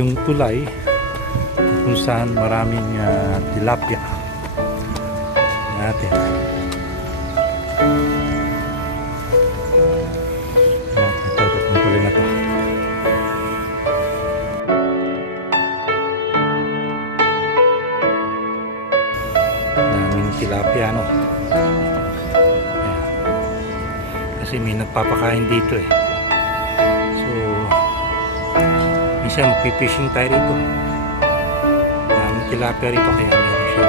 Yung tulay kung saan maraming tilapia natin. Ito yung tulay na to. Daming tilapia, no? Ayan. Kasi may nagpapakain dito eh. Minsan magpipishing tayo rito. Maraming tilapia rito kaya meron siya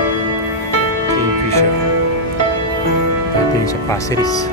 Kingfisher. Ito yung sa Pasir Ris.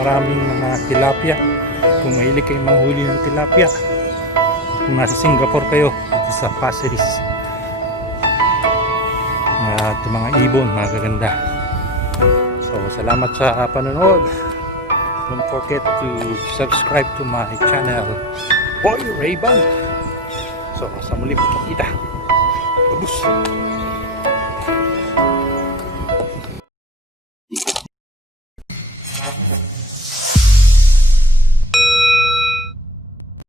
Maraming mga tilapia. Kung mahilig kayo manghuli ng tilapia, kung nasa Singapore kayo, ito sa Pasir Ris, at mga ibon, mga gaganda. So salamat sa panonood. Don't forget to subscribe to my channel, Boy RayBan. So sa muli po kita. Babus.